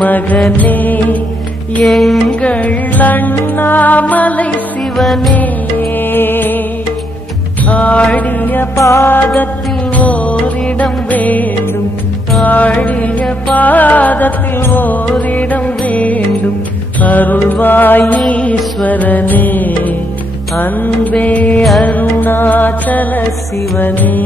மகனே எங்கள் அண்ணாமலை சிவனே, ஆடிய பாதத்தில் ஓரிடம் வேண்டும், ஆடிய பாதத்தில் ஓரிடம் வேண்டும். அருள்வாயீஸ்வரனே அன்பே அருணாச்சல சிவனே.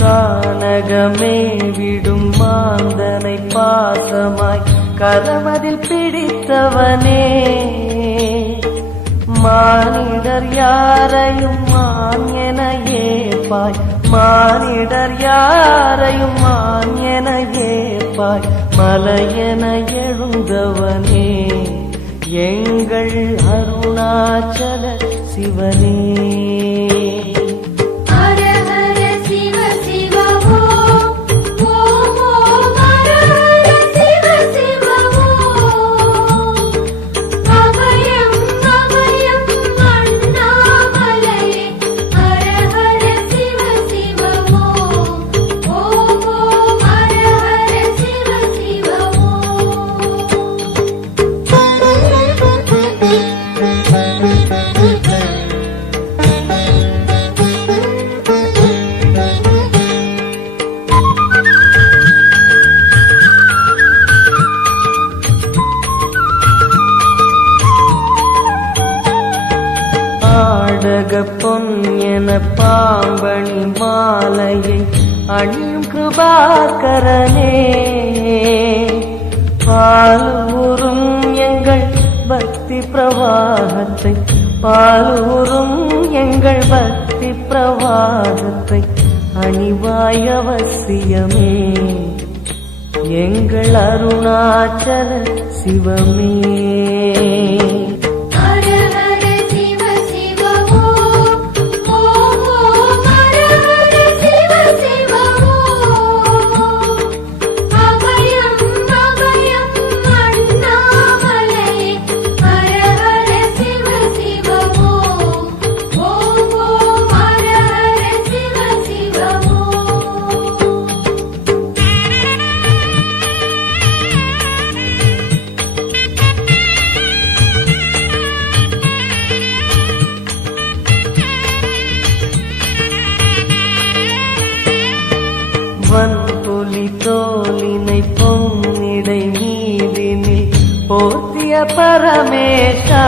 கானகமே விடும் மாந்தனை பாசமாய் கரமதில் பிடித்தவனே, மானிடர் யாரையும் மான் என ஏற்பாய், மானிடர் யாரையும் மான் என ஏற்பாய். மலையென எழுந்தவனே எங்கள் அருணாச்சல சிவனே. பொன் என பாம்பணி மாலையை அணியும் கிருபாகரனே, பாலூரும் எங்கள் பக்தி பிரவாகத்தை, பாலூரும் எங்கள் பக்தி பிரவாகத்தை அணிவாய் அவசியமே எங்கள் அருணாச்சல சிவமே. வன்புலி தோலினை பொன்னிடை மீதினில் போத்திய பரமேஷா,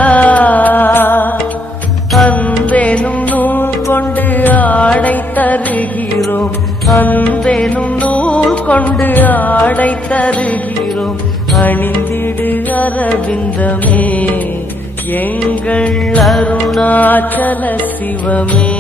அன்பெனும் நூல் கொண்டு ஆடை தருகிறோம், அன்பெனும் நூல் கொண்டு ஆடை தருகிறோம். அணிந்திடு அரவிந்தமே எங்கள் அருணாச்சல சிவமே.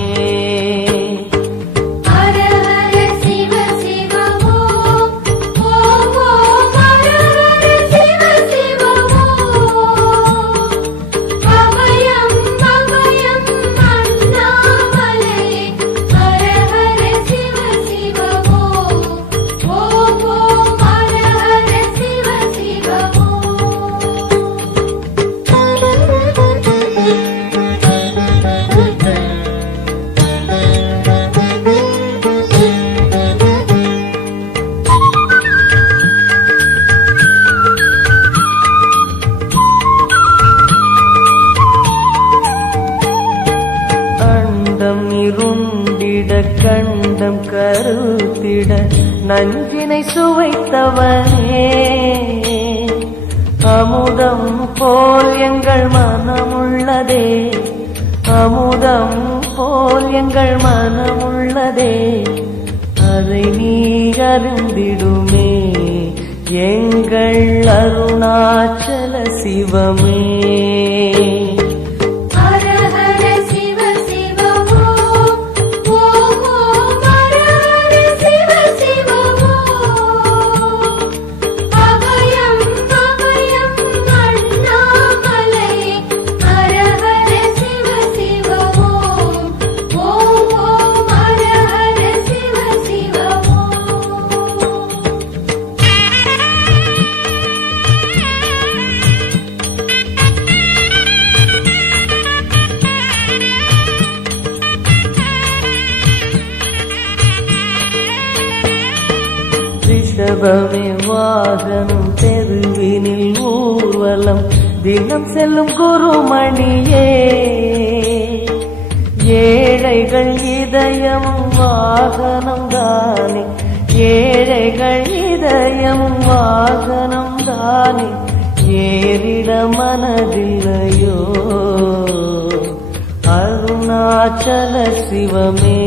இருண்டிட கண்டம் கருத்திட நஞ்சினை சுவைத்தவனே, அமுதம் போல் எங்கள் மனமுள்ளதே, அமுதம் போல் எங்கள் மனமுள்ளதே. அதை நீ அறிந்திடுமே எங்கள் அருணாச்சல சிவமே. ஹர ஹர சிவ சிவ ரிஷபமே வாகனம் தெருவினில் ஊர்வலம் தினம் செல்லும் குருமணியே ஏழைகள் இதயமும் வாகனம் தானே ஏழைகள் இதயமும் வாகனம் தானே ஏறிட மனதில்லையோ அருணாச்சல சிவமே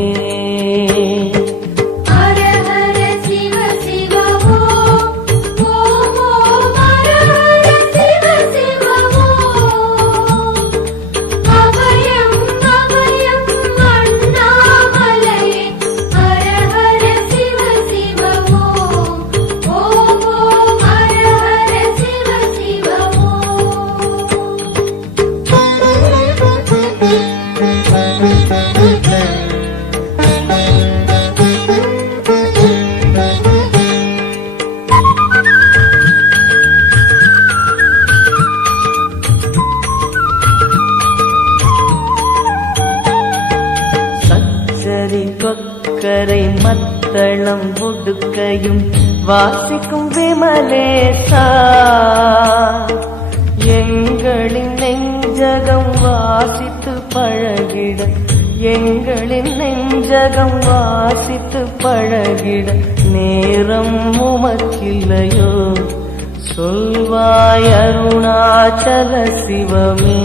கொக்கரை மத்தளம் உடுக்கையும் வாசிக்கும் விமலேசா எங்களின் நெஞ்சகம் வாசித்து பழகிட எங்களின் நெஞ்சகம் வாசித்து பழகிட நேரம் உமக்கில்லையோ சொல்வாய் அருணாச்சல சிவமே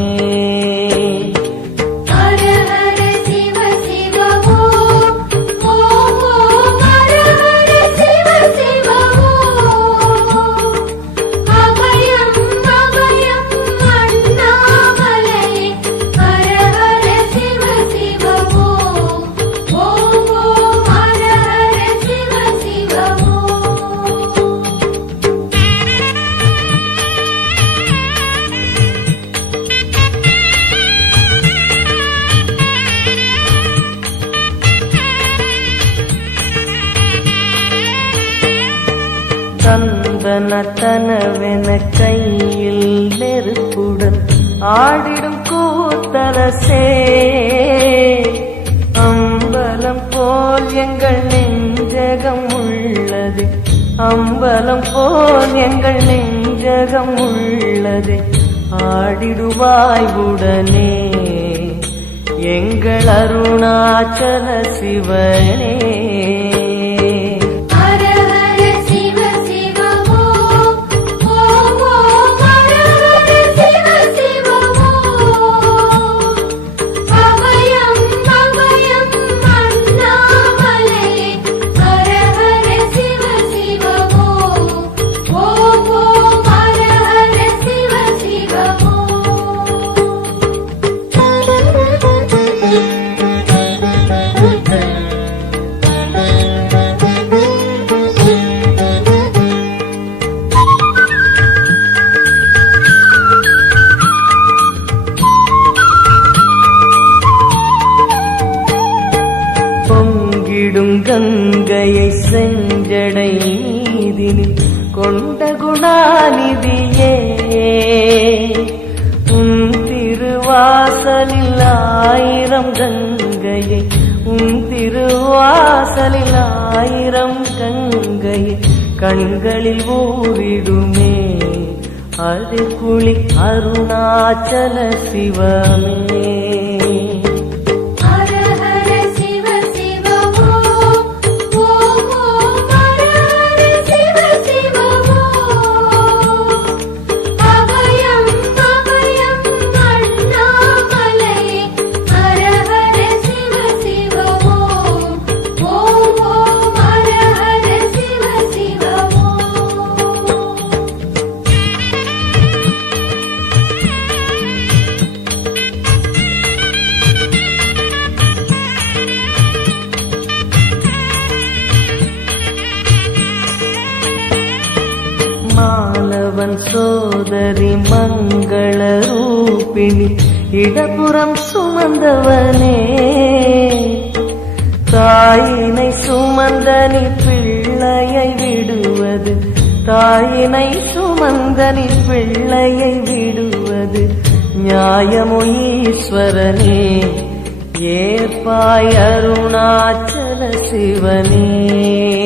தந்தனத்தனவென கையில் நெருப்புடன் ஆடிடும் கூத்தரசே அம்பலம் போல் எங்கள் நெஞ்சகம் உள்ளது அம்பலம் போல் எங்கள் நெஞ்சகம் உள்ளது ஆடிடுவாய் உடனே எங்கள் அருணாச்சல சிவனே கங்கையை செஞ்சடை நீதினில் கொண்ட குணாநிதியே உன் திருவாசலில் ஆயிரம் கங்கையை உன் திருவாசலில் ஆயிரம் கங்கையை கண்களில் ஊறிடுமே அது குளி அருணாச்சல சிவமே மாலவன் சோதரி மங்கள ரூபிணி இடப்புறம் சுமந்தவனே தாயினை சுமந்தனி பிள்ளையை விடுவது தாயினை சுமந்தனி பிள்ளையை விடுவது நியாயமோ ஈஸ்வரனே ஏற்பாய் அருணாச்சல சிவனே